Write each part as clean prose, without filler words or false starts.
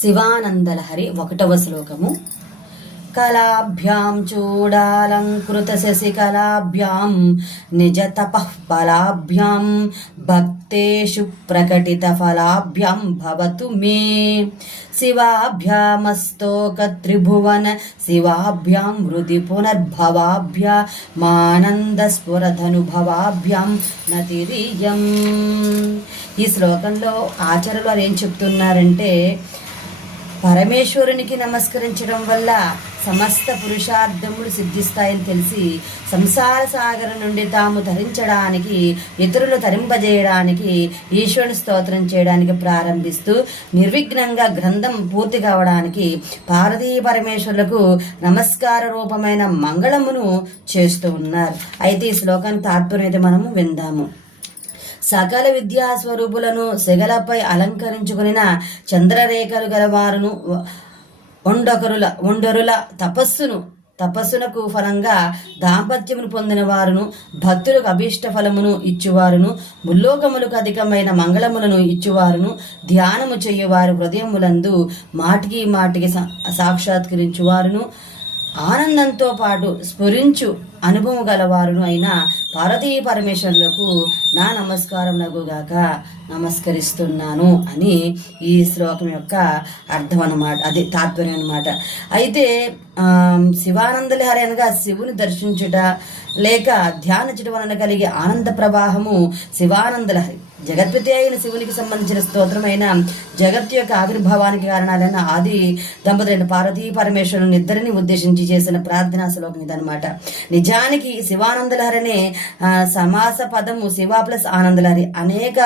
శివానందలహరి 1వ శ్లోకము. కళాభ్యాం చూడాలంకృత శశికళాభ్యాం నిజ తపః ఫలాభ్యాం భక్తేషు ప్రకటిత ఫలాభ్యాం భవతు మే. శివాభ్యామస్తోక త్రిభువన శివాభ్యాం హృది పునర్భవాభ్యామానంద స్ఫురధనుభవాభ్యాం నతిరియం. ఈ శ్లోకంలో ఆచార్యులు వారు ఏం చెప్తున్నారంటే, పరమేశ్వరునికి నమస్కరించడం వల్ల సమస్త పురుషార్థములు సిద్ధిస్తాయని తెలిసి సంసార సాగరం నుండి తాము తరించడానికి, ఇతరులు తరింపజేయడానికి ఈశ్వరుని స్తోత్రం చేయడానికి ప్రారంభిస్తూ నిర్విఘ్నంగా గ్రంథం పూర్తి కావడానికి పార్వతీ పరమేశ్వరులకు నమస్కార రూపమైన మంగళమును చేస్తూ ఉన్నారు. అయితే ఈ శ్లోకానికి తాత్పర్యం అయితే మనము విందాము. సకల విద్యాస్వరూపులను సెగలపై అలంకరించుకుని చంద్రరేఖలు గలవారును ఒండరుల తపస్సునకు ఫలంగా దాంపత్యమును పొందిన వారును, భక్తులకు అభీష్ట ఫలమును ఇచ్చువారును, ముల్లోకములకు అధికమైన మంగళములను ఇచ్చువారును, ధ్యానము చెయ్యవారు హృదయములందు మాటికి సాక్షాత్కరించువారును, ఆనందంతో పాటు స్ఫురించు అనుభవం గలవారును అయిన పార్వతీ పరమేశ్వరులకు నా నమస్కారం నగుగాక, నమస్కరిస్తున్నాను అని ఈ శ్లోకం యొక్క అర్థం అన్నమాట, అది తాత్పర్యం అన్నమాట. అయితే శివానందలహరి అనగా శివుని దర్శించుట లేక ధ్యానించడం వలన కలిగే ఆనంద ప్రవాహము శివానందలహరి. జగత్పతి అయిన శివునికి సంబంధించిన స్తోత్రమైన జగత్తు యొక్క ఆవిర్భావానికి కారణాలైన ఆది దంపతులైన పార్వతీ పరమేశ్వరుని ఇద్దరిని ఉద్దేశించి చేసిన ప్రార్థనా శ్లోకం ఇదనమాట. నిజానికి శివానందలహరి అనే సమాస పదము శివ ప్లస్ ఆనందలహరి, అనేక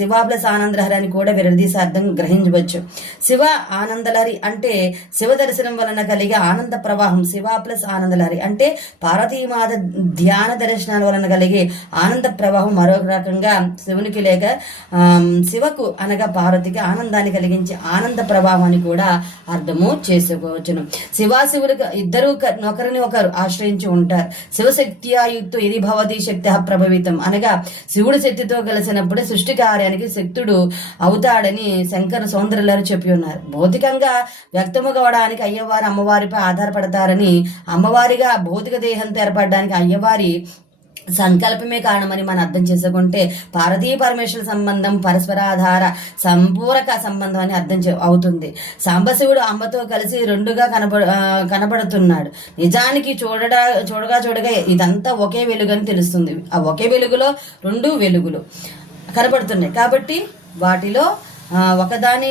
శివ ప్లస్ ఆనందలహరి అని కూడా విడదీసి అర్థం గ్రహించవచ్చు. శివ ఆనందలహరి అంటే శివ దర్శనం వలన కలిగే ఆనంద ప్రవాహం, శివ ప్లస్ ఆనందలహరి అంటే పార్వతీమాత ధ్యాన దర్శనాల వలన కలిగే ఆనంద ప్రవాహం. మరొక రకంగా శివునికి లేక శివకు అనగా పార్వతికి ఆనందాన్ని కలిగించే ఆనంద ప్రవాహాన్ని కూడా అర్థము చేసుకోవచ్చును. శివుడు ఇద్దరు ఒకరిని ఒకరు ఆశ్రయించి ఉంటారు. శివశక్తియుక్తో ఇది భవతి శక్తి ప్రభావితం అనగా శివుడు శక్తితో కలిసినప్పుడే సృష్టి కార్యానికి శక్తుడు అవుతాడని శంకర సౌందర్యులు చెప్పి ఉన్నారు. భౌతికంగా వ్యక్తము కావడానికి అయ్యవారు అమ్మవారిపై ఆధారపడతారని, అమ్మవారిగా భౌతిక దేహంతో ఏర్పడడానికి అయ్యవారి సంకల్పమే కారణమని మనం అర్థం చేసుకుంటే పార్వతీ పరమేశ్వర సంబంధం పరస్పరాధార సంపూరక సంబంధం అని అర్థం అవుతుంది. సాంబశివుడు అమ్మతో కలిసి రెండుగా కనబడుతున్నాడు. నిజానికి చూడగా ఇదంతా ఒకే వెలుగు అని తెలుస్తుంది. ఆ ఒకే వెలుగులో రెండు వెలుగులు కనబడుతున్నాయి కాబట్టి వాటిలో ఒకదాని